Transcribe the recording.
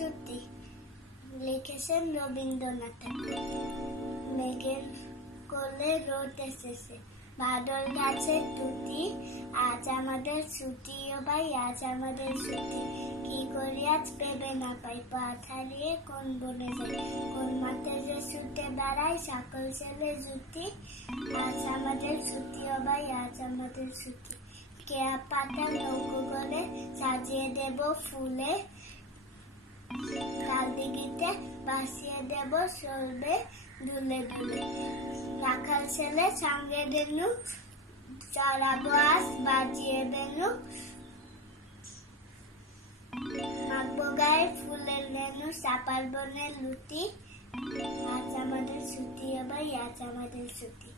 ছুটি লিখেছেন রবীন্দ্রনাথ ঠাকুর। মেঘের কোলে রোদ এসেছে, বাদল গাছের টুটি, আজ আমাদের ছুটি ও ভাই, আজ আমাদের ছুটি। কি করি আজ ভেবে না পাই, পথ হারিয়ে কোন বনে যাই, কোন মাঠে যে ছুটে বেড়াই, সকল ছেলে জুটি। আজ আমাদের ছুটি ও ভাই, আজ আমাদের ছুটি। কেয়া পাতা নৌকো করে সাজিয়ে দেব ফুলে, কাল দিঘিতে ভাসিয়ে দেব চলবে দুলে দুলে। রাখাল ছেলে সঙ্গে দেনু, চড়াবো আজ বাজিয়ে দেনু, মাখবো গায়ে ফুলের রেনু, চাপার বনে লুটি। আজ আমাদের ছুটি, আবার আজ আমাদের ছুটি।